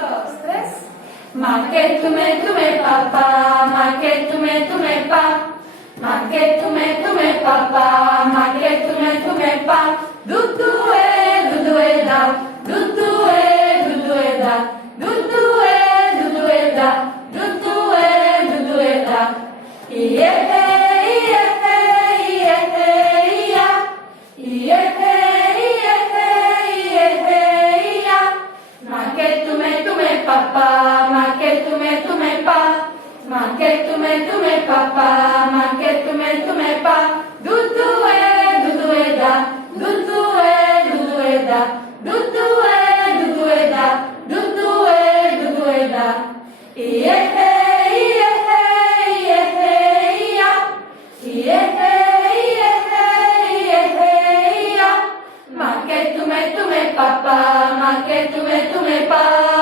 dos, tres. Ma che tu me papà, ma che tu me pa. Ma che tu me papà, ma che tu me pa. Du e da, du e da, du e da, du e da. Ie ia, ie ia. Ma che tu me papà, ma che tu me pa. Ma che tu me papà, ma che tu me pa. Du e da, du e da, du e da, du e da. Ie ia, ie ia. Ma che tu me papà, ma che tu me pa.